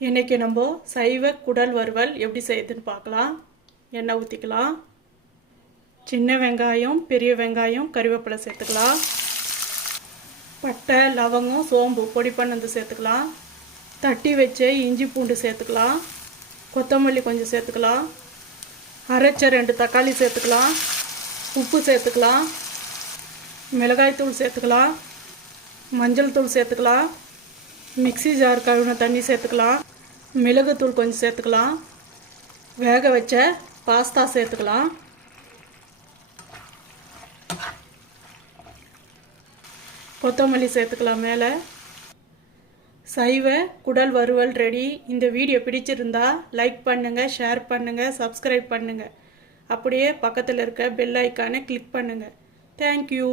இன்றைக்கி நம்ம சைவ குடல் வறுவல் எப்படி செய்யுதுன்னு பார்க்கலாம். எண்ணெய் ஊற்றிக்கலாம். சின்ன வெங்காயம், பெரிய வெங்காயம், கறிவேப்பிலை சேர்த்துக்கலாம். பட்டை, லவங்கம், சோம்பு பொடி பண்ணது சேர்த்துக்கலாம். தட்டி வச்ச இஞ்சி பூண்டு சேர்த்துக்கலாம். கொத்தமல்லி கொஞ்சம் சேர்த்துக்கலாம். அரைச்ச 2 தக்காளி சேர்த்துக்கலாம். உப்பு சேர்த்துக்கலாம். மிளகாய்த்தூள் சேர்த்துக்கலாம். மஞ்சள் தூள் சேர்த்துக்கலாம். மிக்ஸி ஜார் கழுவின தண்ணி சேர்த்துக்கலாம். மிளகுத்தூள் கொஞ்சம் சேர்த்துக்கலாம். வேக வச்ச பாஸ்தா சேர்த்துக்கலாம். கொத்தமல்லி சேர்த்துக்கலாம் மேலே. சைவ குடல் வறுவல் ரெடி. இந்த வீடியோ பிடிச்சிருந்தா லைக் பண்ணுங்கள், ஷேர் பண்ணுங்கள், சப்ஸ்கிரைப் பண்ணுங்கள். அப்படியே பக்கத்தில் இருக்க பெல் ஐக்கானை கிளிக் பண்ணுங்கள். தேங்க்யூ.